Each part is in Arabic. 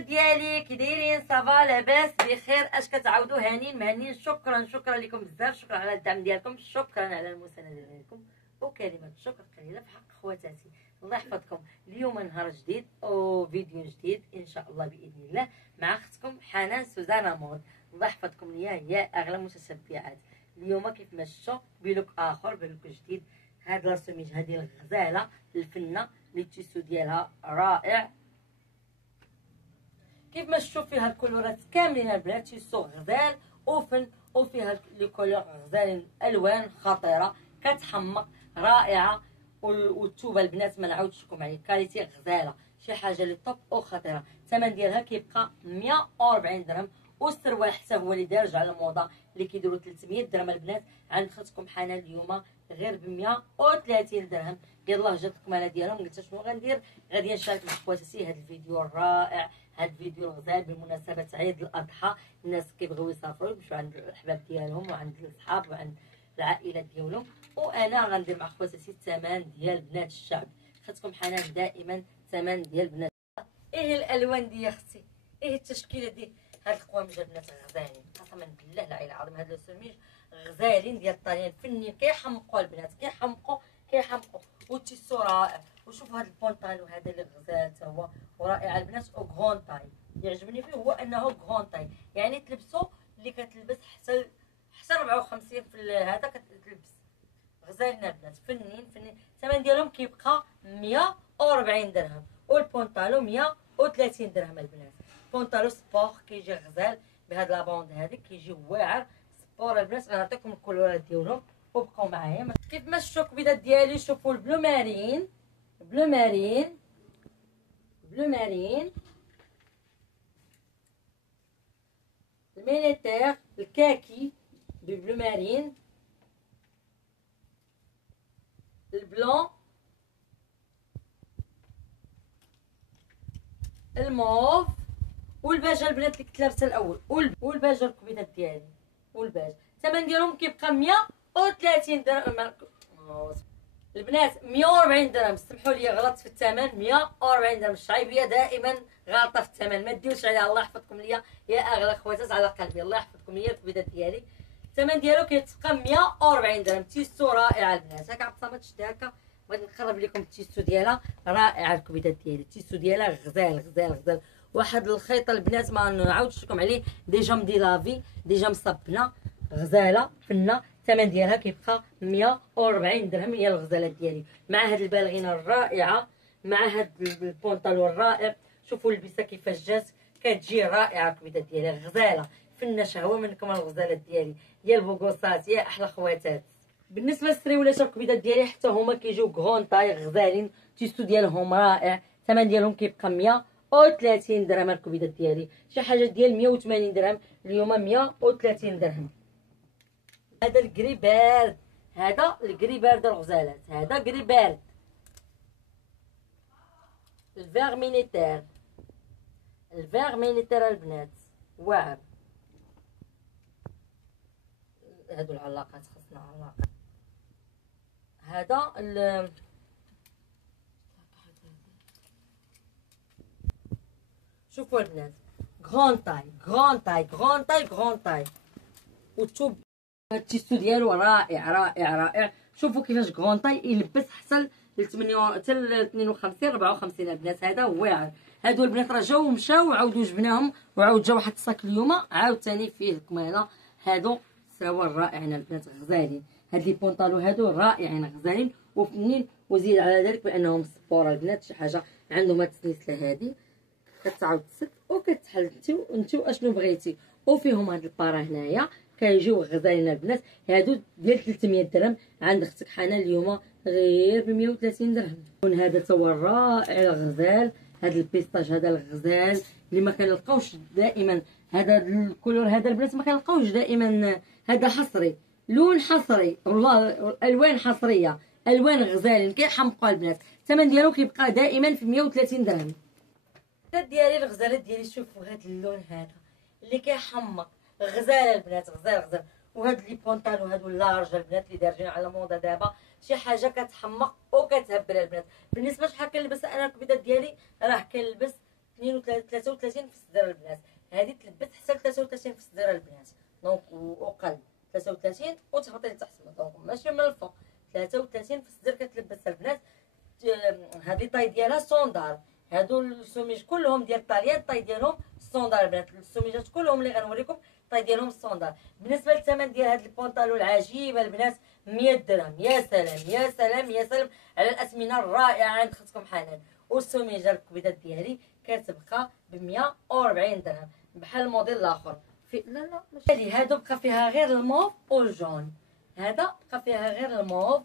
الكبيدات ديالي كي دايرين؟ صافا لاباس بخير؟ اش كتعاودوا؟ هانين مهنين. شكرا لكم بزاف، شكرا على الدعم ديالكم، شكرا على المسانده ديالكم، وكلمه شكر قليله في حق خواتاتي. الله يحفظكم. اليوم نهار جديد وفيديو جديد ان شاء الله باذن الله مع اختكم حنان سوزانا مود. الله يحفظكم ليا يا اغلى متشبعات. اليوم كيف ما شفتوا بلوك اخر، بلوك جديد. هاد لاسوميج هذه الغزاله الفنه اللي التيسو ديالها رائع. كيف ما شفتوا فيها الكولورات كاملين البنات، تيسو غزال وفن، وفيها لي كولور غزالين، الوان خطيره كتحمق رائعه. والثوبه البنات ما نعاودش لكم عليه، كاليتي غزاله، شي حاجه لي طوب وخطيره. الثمن ديالها كيبقى 140 درهم، والسروال حتى هو اللي دارج على الموضه اللي كيديروا 300 درهم البنات. عند اختكم حنان اليوم غير ب 130 درهم. يلاه جات لكم انا ديالهم، قلت شنو غندير؟ غادي نشارك مع خواتاتي هذا الفيديو الرائع، هذا الفيديو الغزال بمناسبه عيد الاضحى. الناس كيبغيو يسافروا يمشيو عند الاحباب ديالهم وعند الاصحاب وعند العائلات ديالهم، وانا غندير مع خواتاتي الثمن ديال بنات الشعب. اختكم حنان دائما ثمن ديال بنات. ايه الالوان دي يا اختي، ايه التشكيله دي. هاد القوامج البنات غزالين قسما بالله العلي العظيم. هاد السميج غزالين ديال الطاليان فنين، كيحمقوا البنات، كيحمقوا والتيسو رائع. وشوفوا هاد البونطالو هذا اللي غزال حتى هو ورائع البنات، او غون تاي. يعجبني فيه هو انه غون تاي، يعني تلبسو اللي كتلبس حتى 54 في هذا كتلبس. غزالين البنات فنين. الثمن ديالهم كيبقى 140 درهم، والبونطالو 130 درهم البنات. بونطالو سبور كيجي غزال بهاد لابوند هذيك، كيجي واعر سبور البنات. غنعطيكم الكولورات ديالهم وبقاو معايا. كيف ما شفتوا الكبيدات ديالي، شوفوا البلو مارين، بلو مارين، الميليتير الكاكي بلو مارين، البلون، الموف، والباجه البنات اللي كنت لابسه الاول، والباجه الكبيدات ديالي، والباجه. الثمن ديالهم كيبقى 130 درهم البنات. 140 درهم، سمحوا لي غلطت في الثمن. 140 درهم. الشعيبيه دائما غالطه في الثمن، ما ديروش عليها. الله يحفظكم ليا يا اغلى خواتات على قلبي، الله يحفظكم ليا الكبيدات ديالي. الثمن ديالو كيتبقى 140 درهم. تيسو رائع البنات، هكا عطامات شتي هكا. بغيت نقرب لكم التيسو ديالها رائعه. الكبيدات ديالي التيسو ديالها غزال. واحد الخيط البنات ما نعاودش لكم عليه، ديجا مدي لافي، ديجا مصبنا، غزاله فنه. الثمن ديالها كيبقى 140 درهم. هي الغزالات ديالي مع هاد البالغينه الرائعه، مع هاد البونطالو الرائع. شوفوا اللبسه كيفاش جات، كتجي رائعه. الكبيدات ديالها غزاله فنه، شهوه منكم الغزالات ديالي يا البوغوصات يا احلى خواتات. بالنسبه للسريولات الكبيدات ديالي حتى هما كيجيو غون طاي غزالين، التيسو ديالهم رائع. الثمن ديالهم كيبقى 130 درهم. الكبيدات ديالي شي حاجه ديال 180 درهم، اليوم 130 درهم. هذا الكري بارد، هذا الكري بارد الغزالات، هذا كري بارد. الفيغ مينيتير البنات واعر. هادو العلاقات خصنا علاقه. هذا شوفوا البنات غون تاي. والثوب التيسو ديالو رائع. شوفوا كيفاش غون تاي يلبس حتى ل 52 54 البنات. هذا واعر. هادو البنات راه جاو ومشاو وعاودوا جبناهم، وعاود جا واحد الصاك اليوم عاوتاني فيه الكماله. هادو سراوال رائعين البنات غزالين. هاد لي بونطالو هادو رائعين غزالين وفنين. وزيد على ذلك بانهم سبور البنات، شي حاجه عندهم هاد السلسله هادي كتعاود تسد وكتحل نتو اشنو بغيتي. وفيهم هاد البارا هنايا كيجيو غزالين البنات. هادو ديال 300 درهم. عند اختك حنان اليوم غير ب 130 درهم. هذا تا هو الرائع الغزال. هذا البيستاج هذا الغزال اللي ما كنلقاوش دائما. هذا الكولور هذا البنات ما كنلقاوش دائما. هذا حصري، لون حصري، والله الوان حصريه، الوان غزالين كيحمقوا البنات. الثمن ديالو كيبقى دائما في 130 درهم. ديالي الغزالات ديالي شوفوا هذا اللون هذا اللي كيحمق غزاله البنات، غزال. وهاد لي بونطالو هادو لارج البنات اللي دارجين على موضه دابا، شي حاجه كتحمق وكتهبل البنات. بالنسبه شحال كنلبس انا الكبيدات ديالي، راه كنلبس 33 في الصدر البنات. هذه تلبس حتى 33 في الصدر البنات، دونك وقل 33 وتهبطي لتحت، دونك ماشي من الفوق. 33 في الصدر كتلبس البنات. هذه الطاي ديالها ستوندار. هادو السميج كلهم ديال الطاليان الطاي ديالهم ستوندار البنات. السميجات كلهم اللي غنوريكم الطاي ديالهم ستوندار. بالنسبه للثمن ديال هاد البونطالون العجيب البنات 100 درهم. يا سلام يا سلام يا سلام على الاثمنه الرائعه عند اختكم حنان. والسميجه الكبيدات ديالي كتبقى ب 140 درهم بحال الموديل الاخر. لا ماشي هادو بقى فيها غير الموف والجون. هذا بقى فيها غير الموف.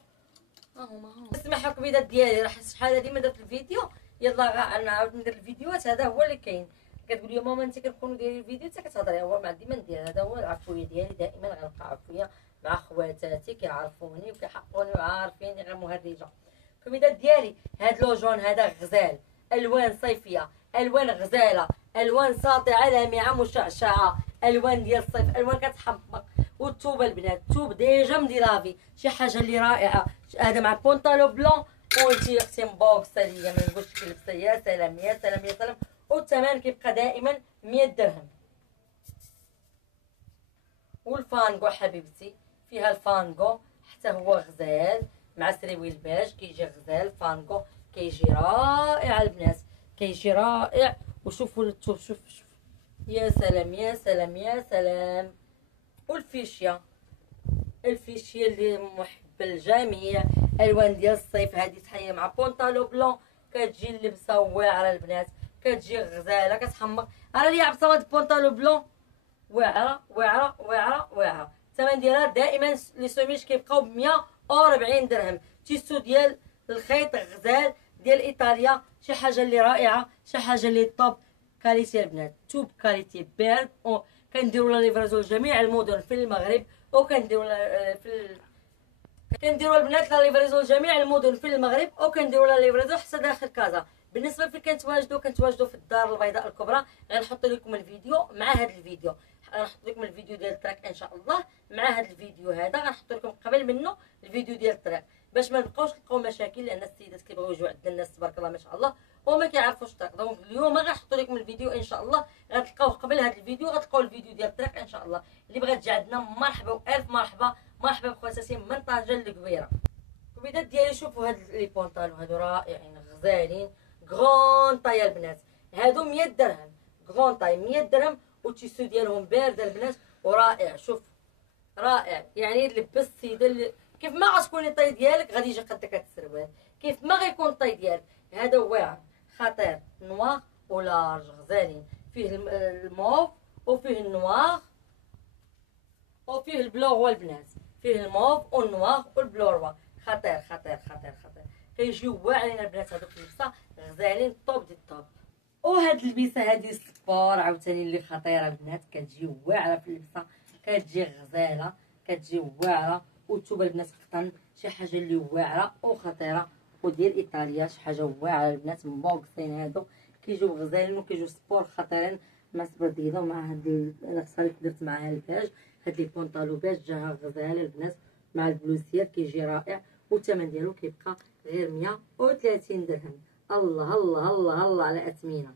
ها هما اسمحوا الكبيدات ديالي راه شحال هادي ما درت الفيديو. يلا نعاود ندير الفيديوهات. هذا هو اللي كاين. كتقول لي ماما انت كنكونوا دايرين الفيديو حتى كتهضري. هو ما عندي ما ندير. هذا هو العفويه ديالي. دائما غنبقى عفويه مع خواتاتي كيعرفوني وكيحقوني وعارفيني غير مهرجه. الكبيدات ديالي هاد لوجون هذا غزال، الوان صيفيه، الوان غزاله، الوان ساطعه لامعه مشعشعه، الوان ديال الصيف، الوان كتحمق. والثوب البنات الثوب ديجا مديرافي شي حاجه اللي رائعه. هذا مع بونطالون بلون وانتي اختي مبوكسه ليا ما نقولش كلبسه. يا سلام يا سلام يا سلام. والثمن كيبقى دائما 100 درهم. والفانغو حبيبتي فيها الفانغو حتى هو غزال مع سريويل باج. كيجي غزال فانغو كيجي رائع البنات كيجي رائع. وشوفوا الثوب شوف يا سلام يا سلام يا سلام. والفيشيا الفيشيا اللي محب الجميع. الوان ديال الصيف هذه تحيه مع بونطالون بلون. كتجي اللبسه واعره البنات كتجي غزاله كتحمق. راه لي عبصه هاد البونطالون بلون واعره واعره واعره واعره. الثمن ديالها دائما لي سوميج كيبقاو ب 140 درهم. تيسو ديال الخيط غزال ديال ايطاليا شي حاجه اللي رائعه شي حاجه اللي طوب كاليتي البنات. توب كاليتي بيرد. كنديروا لا ليفرازون لجميع المدن في المغرب وكنديروا كنديروا البنات لا ليفريزون لجميع المدن في المغرب وكنديروا لا ليفريزون حتى داخل كازا. بالنسبه فين كنتواجدوا في الدار البيضاء الكبرى. غنحط لكم الفيديو مع هذا الفيديو. غنحط لكم الفيديو ديال الطريق ان شاء الله مع هذا الفيديو. هذا غنحط لكم قبل منه الفيديو ديال الطريق باش ما نبقاوش نلقاو مشاكل لان السيدات كيبغيو يجيو عندنا الناس تبارك الله ما شاء الله وما كيعرفوش الطريق. دونك اليوم غنحط لكم الفيديو ان شاء الله. غتلقاوه قبل هذا الفيديو غتلقاو الفيديو ديال الطريق ان شاء الله. اللي بغات تجي عندنا مرحبا والف مرحبا. مرحبا بخواتاتي من طنجه للكبيره. الكبيدات ديالي شوفوا هاد لي بونطالون هادو رائعين غزالين غرون طاي البنات. هادو 100 درهم غرون طاي 100 درهم. والتيسو ديالهم بارد البنات ورائع. شوف رائع يعني لبس السيده اللي كيف ما غتكوني الطاي ديالك غادي يجي قدك هاد السروال. كيف ما غيكون الطاي ديالك هذا واعر خطير نوار ولارج غزالين. فيه الموف وفيه النوار وفيه البلو هو البنات. فيه الموف والنوار والبلو خطير خطير خطير خطير. كيجيو واعرين البنات هذوك اللبسه غزالين طوب دي الطوب. وهاد اللبسه هادي سبور عاوتاني اللي خطيره البنات كتجي واعره في اللبسه كتجي غزاله كتجي واعره. والثوب البنات قطن شي حاجه اللي واعره وخطيره وديال ايطاليا شي حاجه واعره البنات مبوكسين. هادو كيجيو غزالين وكيجيو سبور خطيرين مع سبرديده ومع هاد القصه اللي درت معاها الباج. هاد لي بونطالو باج جاها غزاله البنات مع البلوسير كيجي رائع. والثمن ديالو كيبقى غير 130 درهم. الله الله الله الله على اثمنه.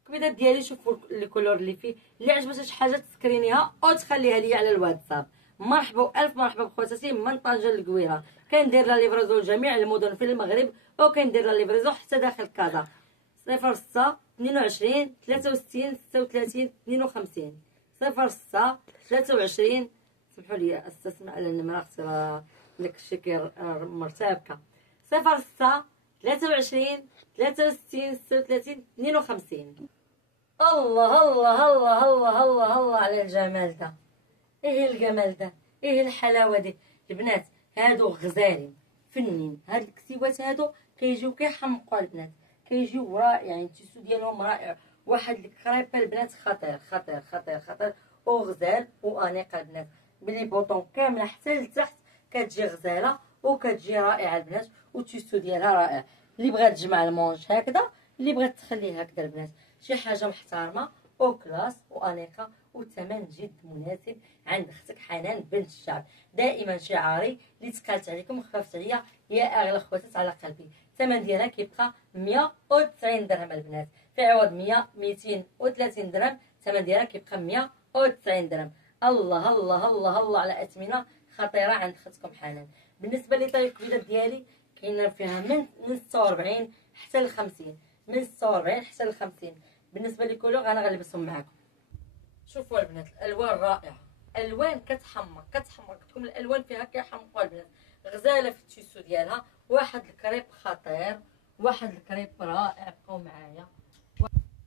الكبيدات ديالي شوفوا لي كولور اللي فيه. اللي عجبتها شي حاجه تسكرينيها او تخليها ليا على الواتساب. مرحبا والف مرحبا بخواتاتي من طنجه للكويره. كندير لا ليفرازون لجميع المدن في المغرب وكندير لا ليفرازون حتى داخل كازا. 06 22 63 36 52 06 23. سمحوا لي استسمع على النمره اختي راه داك الشيء مرتبكه. 06 23 63 36 52. الله الله الله الله الله الله على الجمال ده. ايه الجمال ده ايه الحلاوه دي البنات. هادو غزالين فنين. هاد الكسيوات هادو كيجيو كيحمقوا البنات كيجيو رائعين. التيسو ديالهم رائع. واحد الكريبه البنات خطير خطير خطير خطير وغزال وانيق البنات بلي بوطون كامله حتى لتحت كتجي غزاله وكتجي رائعه البنات. والتيسو ديالها رائع. اللي بغات تجمع المونج هكذا اللي بغات تخليه هكذا البنات شي حاجه محترمه وكلاس وانيقه والثمن جد مناسب عند اختك حنان بنت الشعب. دائما شعاري اللي تقالت عليكم وخففت عليا يا اغلى خواتات على قلبي. الثمن ديالها كيبقى 190 درهم البنات، في عوض 230 درهم الثمن ديالها كيبقى 190 درهم. الله الله الله الله على اثمنه خطيره عند اختكم حنان. بالنسبه لي طاي الكبيدات ديالي كاين فيها من 46 حتى ل 50، من 46 حتى ل 50. بالنسبه لي كولور انا غنلبسهم معكم. شوفوا البنات الالوان رائعه، الوان كتحمق قلت لكم الالوان فيها كيحمقوا البنات. غزاله في التيسو ديالها، واحد الكريب خطير، واحد الكريب رائع. بقاو معايا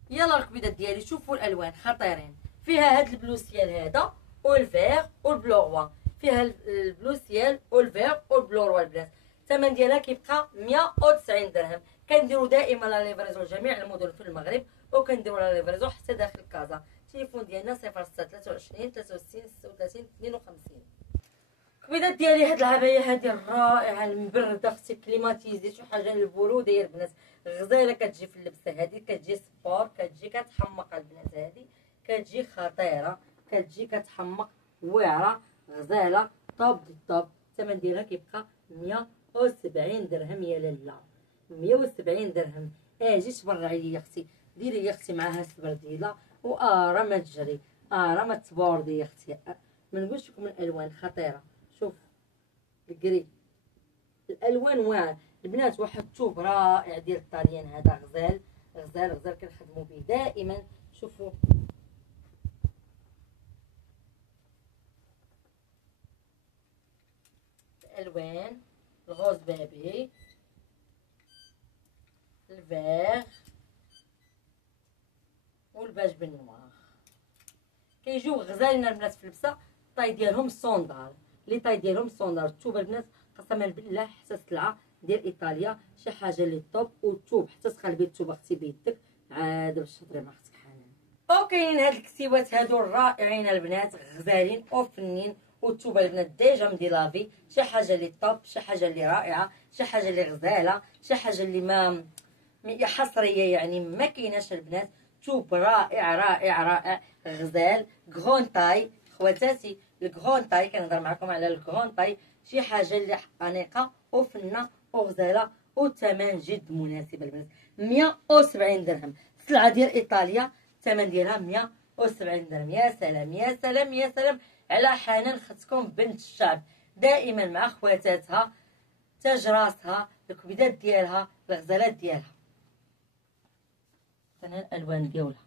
يلا الكبيدات ديالي. شوفوا الالوان خطيرين، فيها هاد البلوسيال هذا والفيغ والبلوروا، فيها البلوسيال والفيغ والبلوروا البنات. الثمن ديالها كيبقى 190 درهم. كنديروا دائما لا ليفريزون لجميع المدن في المغرب، وكنديروا لا ليفريزون حتى داخل كازا. التليفون ديالنا 0623 63 36 52. الكبيدات ديالي هاد العبايه هادي الرائعه المبرده اختي كليماتيزي، شي حاجه للبروده يا البنات. غزاله كتجي في اللبسه هادي، كتجي سبور، كتجي كتحمق البنات. هادي كتجي خطيره، كتجي كتحمق واعره، غزاله طوب الطوب. الثمن ديالها كيبقى 170 درهم يا لاله، 170 درهم. اجي تبرعي لي يا اختي، ديري يا اختي معاها السبرديله راه ما تجري، راه ما تبوردي يا اختي. ما نقولش لكم الالوان خطيره. شوف الكري، الالوان واعره البنات. واحد الثوب رائع ديال الطاليان هذا، غزال غزال غزال كنخدموا به دائما. شوفوا الالوان، الغوز بابي، الفيغ والباج بالنوار، كيجيو غزالين البنات في اللبسه. الطاي ديالهم سوندار، لي طاي ديالهم سوندار. الثوب البنات قسما بالله حتى سلعه ديال ايطاليا، شي حاجه لي طوب. والثوب حتى تقلبي الثوب اختي بيدك عاد باش تهضري مع اختك حنان. وكاين هاد الكسيوات هادو الرائعين البنات، غزالين وفنين. والثوب البنات ديجا مديلافي، شي حاجه لي طوب، شي حاجه لي رائعه، شي حاجه لي غزاله، شي حاجه اللي ما حصريه يعني ما كايناش البنات. ثوب رائع رائع رائع، غزال غون تاي خواتاتي. الكغون تاي كنهضر معكم على الكغون تاي، شي حاجه اللي انيقه وفنه وغزاله، والثمن جد مناسب البنات. 170 درهم، سلعه ديال ايطاليا الثمن ديالها 170 درهم. يا سلام يا سلام يا سلام على حنان ختكم بنت الشعب، دائما مع خواتاتها، تاج راسها، الكبيدات ديالها، الغزالات ديالها. ثاني الالوان ديالها.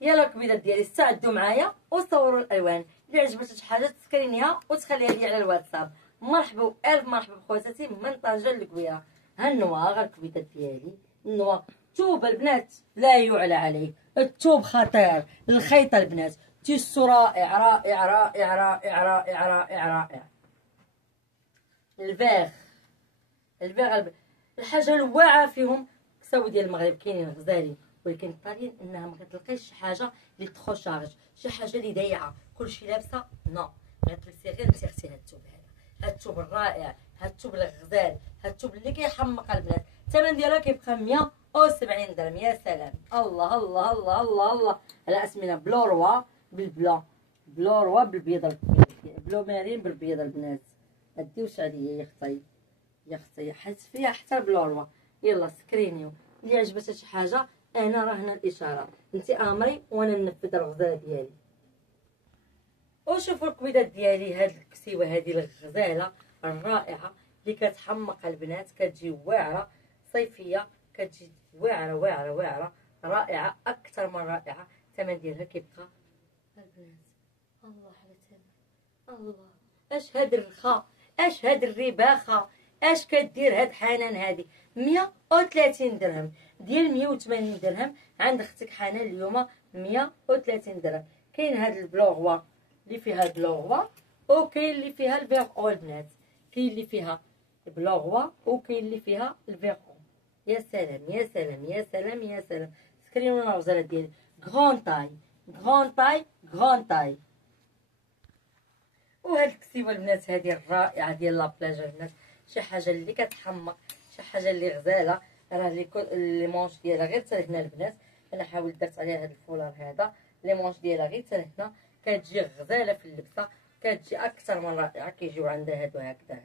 يلا الكبيدات ديالي استعدوا معايا وصوروا الالوان. اللي عجبتك شي حاجه تسكرينيها وتخليها لي على الواتساب. مرحبا والف مرحبا بخواتاتي من طنجه للكويره. ها النوار الكبيدات ديالي، النوار ثوب البنات لا يعلى عليه، الثوب خطير، الخيط البنات تيسو رائع رائع رائع رائع رائع رائع رائع. الفيغ الحاجه الواعره فيهم كساو ديال المغرب كاينين غزالين، ولكن الطاليين انها ما كتلقايش شي حاجه اللي تخوشارج، شي حاجه اللي ضايعه كلشي لابسه. نو غتلبسي غير انت اختي هاد الثوب هذا، هاد الثوب الرائع، هاد الثوب الغزال، هاد الثوب اللي كيحمق البنات. الثمن ديالها كيبقى 170 درهم. يا سلام الله الله الله الله الله على اسمنا. بلوروا بالبلا، بلوروا بالبيض، بلو مارين بالبيض البنات. اديوش عليا يا اختي يا اختي، حيت فيها حتى بلوروا. يلا سكرينيو اللي عجبتها شي حاجه، انا راه هنا الاشاره، انت امري وانا ننفذ الغزاله ديالي. وشوفوا الكبيدات ديالي، هاد الكسيوه هذه الغزاله الرائعه اللي كتحمق البنات، كتجي واعره صيفيه، كتجي واعره واعره واعره رائعه اكثر من رائعه. الثمن ديالها كيبقى البنات الله على الثمن. الله اش هاد الرخاء، اش هاد الرباخه، اش كدير هاد حنان هادي. 130 درهم ديال 180 درهم عند اختك حنان اليوم. 130 درهم. كاين هاد البلوغوا اللي فيها البلوغوا، وكاين اللي فيها الفيغ البنات، كاين اللي فيها البلوغوا وكاين اللي فيها الفيغ. يا سلام يا سلام يا سلام يا سلام. سكرينوا الغزاله ديالي غون تاي غون تاي غون تاي. وهاد الكسيوه البنات هذه الرائعه ديال لابلاج البنات، شي حاجه اللي كتحمق، شي حاجه اللي غزاله. راه لي مونش ديالها غير حتى هنا البنات، انا حاولت درت عليها هاد الفولار هذا، لي مونش ديالها غير حتى هنا، كتجي غزاله في اللبسه، كتجي اكثر من رائعه. كيجيو عندها هادو هكذا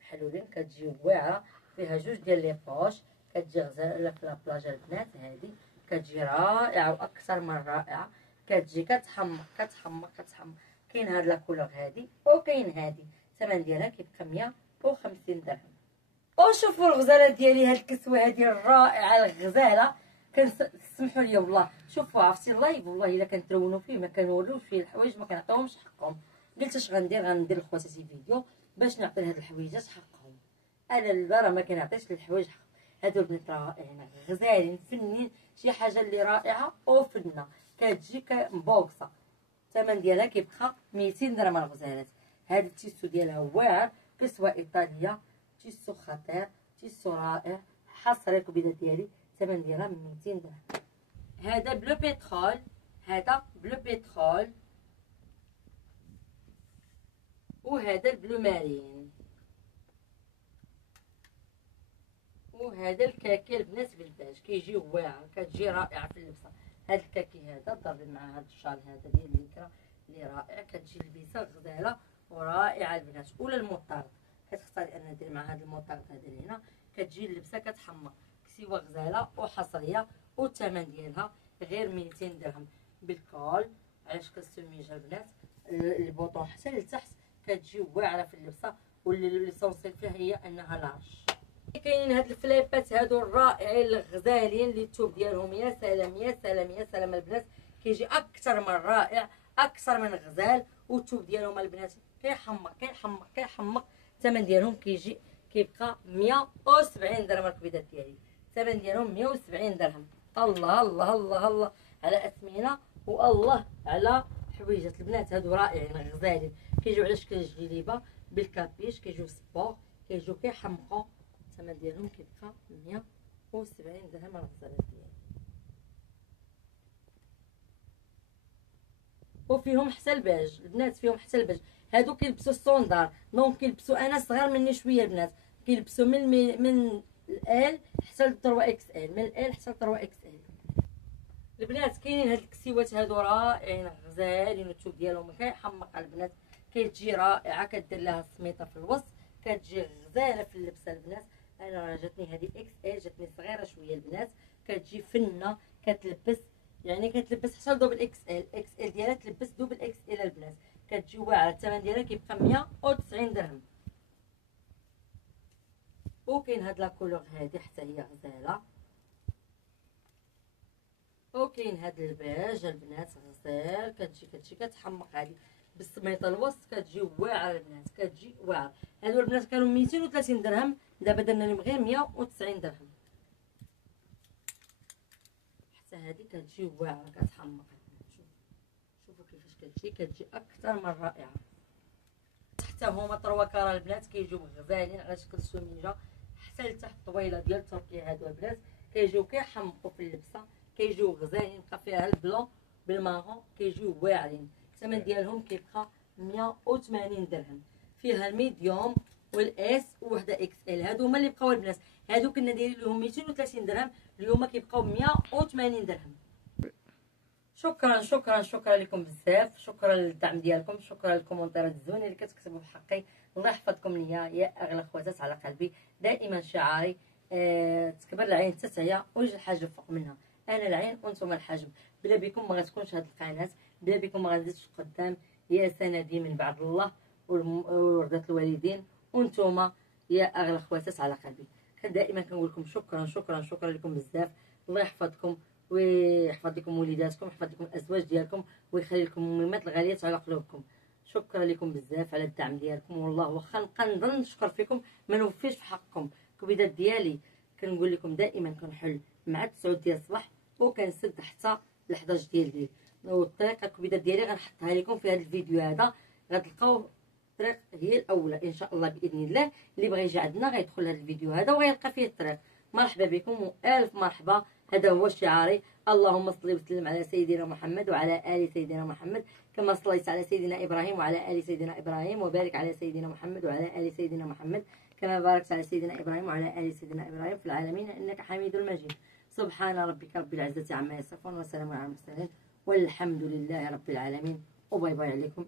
محلولين، كتجي واعره فيها جوج ديال لي بوش، كتجي غزاله في لابلاج البنات. هذه كتجي رائعه واكثر من رائعه، كتجي كتحمق كتحمق كتحمق. كاين هاد لا كولور هادي وكاين هادي، الثمن ديالها كيبقى 150 درهم. وشوفوا الغزاله ديالي، هاد الكسوه هادي الرائعه الغزاله. كنسمحوا لي والله، شوفوا عرفتي اللايف والله الا كنترونوا فيه ما كنوروش فيه الحوايج، ما كنعطيوهمش حقهم. قلت اش غندير لخواتاتي فيديو باش نعطي لهاد الحويجات حقهم. انا لا راه ما كنعطيش للحوايج حقهم. هادو البنات رائعين غزالين فنين، شي حاجه اللي رائعه وفنه. كتجي مبوكسه، الثمن ديالها كيبقى 200 درهم الغزالات. هاد التيسو ديالها واعر، كسوه ايطاليه، تيسو خطير، تيسو رائع. حصري الكبيده ديالي، الثمن ديالها 200 درهم. هذا بلو بيترول، هذا بلو بيترول، وهذا البلو مارين، وهذا الكاكي البنات بالباج كيجي واعر، كتجي رائعه في اللبسه. هذا الكاكي هذا ضربي مع هذا الشال هذا ديال الليكرا اللي رائع، كتجي لبسه غزاله ورائعه البنات. ولا المطارد، كتختاري ان دير مع هذا المطارد هذا هنا، كتجي اللبسه كتحمق. كسيوه غزاله وحصريه، والثمن ديالها غير 200 درهم بالكول. علاش كنسميجها البنات البوطون حتى لتحت، كتجي واعره في اللبسه. واللي صوصي فيها هي انها لارج. كاينين هاد الفليبات هادو الرائعين الغزالين اللي الثوب ديالهم يا سلام يا سلام يا سلام البنات، كيجي اكثر من رائع، اكثر من غزال. والثوب ديالهم البنات كيحمق كيحمق كيحمق. الثمن ديالهم كيبقى 170 درهم الكبيدات ديالي، الثمن ديالهم 170 درهم. الله الله الله الله على اثمنه، والله على حويجات البنات هادو رائعين غزالين. كيجيو على شكل الجليبه بالكابيش، كيجيو سبور، كيجيو كيحمقوا. الثمن ديالهم كيبقى 170 درهم الغزالات ديالي. وفيهم حتى الباج البنات، فيهم حتى الباج. هادو كيلبسوا الصوندار، دونك كيلبسوا انا صغار مني شويه البنات، كيلبسوا من ال حتى ل 3 اكس ال، من ال حتى ل 3 اكس ال البنات. كاينين هاد الكسيوات هادو رائعين غزالين، والثوب ديالهم كيحمق البنات، كتجي رائعه. كدير لها السميطه في الوسط، كتجي غزاله في اللبسه البنات. انا راه جاتني هذه اكس ال، جاتني صغيره شويه البنات، كتجي فنه، كتلبس يعني كتلبس حتى دوبل اكس ال. اكس ال ديالها تلبس دوبل اكس ال البنات، كتجي واعره. الثمن ديالها كيبقى 190 درهم. وكاين هاد لا كولور هادي حتى هي غزاله. وكاين هاد الباج البنات غزال، كتجي كتحمق هادي بالسميطه الوسط، كتجي واعره البنات، كتجي واعره. هادو البنات كانوا 230 درهم، دابا درنا لهم غير 190 درهم. حتى هادي كتجي واعره كتحمق. شوفوا كيفاش كتجي اكثر من رائعه. حتى هما 3 كاره البنات كيجيو غزالين على شكل سميجه حتى لتحت طويله ديال تركيا. هادو البنات كيجيو كيحمقوا في اللبسه، كيجيو غزالين. بقى فيها البلون بالمارون، كيجيو واعرين. الثمن ديالهم كيبقى 180 درهم. فيها الميديوم والاس ووحده اكس ال. هادو هما اللي بقاو البنات، هادو كنا دايرين لهم 230 درهم، اليوم كيبقاو 180 درهم. شكرا شكرا شكرا لكم بزاف، شكرا للدعم ديالكم، شكرا للكومونتيرات الزوينه اللي كتكتبوا في حقي. الله يحفظكم ليا يا اغلى خواتات على قلبي. دائما شعاري تكبر العين حتى تعيا ويجي الحاجب فوق منها. انا العين وانتم الحاجب، بلا بكم ما غتكونش هذه القناه، بلا بكم ما غنزيدش قدام. يا سندي من بعد الله ورضا الوالدين، وانتم يا اغلى خواتات على قلبي. دائما كنقول لكم شكرا شكرا شكرا لكم بزاف. الله يحفظكم ويحفظ لكم وليداتكم، يحفظ لكم الازواج ديالكم، ويخلي لكم المهمات الغاليه على قلوبكم. شكرا لكم بزاف على الدعم ديالكم، والله واخا نبقى نظن نشكر فيكم ما نوفيش في حقكم. الكبيدات ديالي كنقول لكم دائما كنحل مع 9 ديال الصباح وكنسد حتى ل 11 ديال الليل. والطريقه الكبيدات ديالي غنحطها لكم في هذا الفيديو هذا، غتلقاو الطريق هي الاولى ان شاء الله باذن الله. اللي بغى يجي عندنا غيدخل هذا الفيديو هذا وغيلقى فيه الطريق. مرحبا بكم والف مرحبا. هذا هو شعاري. اللهم صل وسلم على سيدنا محمد وعلى ال سيدنا محمد كما صليت على سيدنا ابراهيم وعلى ال سيدنا ابراهيم، وبارك على سيدنا محمد وعلى ال سيدنا محمد كما باركت على سيدنا ابراهيم وعلى ال سيدنا ابراهيم في العالمين انك حميد مجيد. سبحان ربك رب العزه عما يصفون وسلام على المرسلين والحمد لله رب العالمين. وباي باي عليكم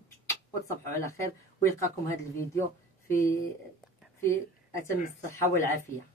وتصبحوا على خير، ويلقاكم هذا الفيديو في اتم الصحه والعافيه.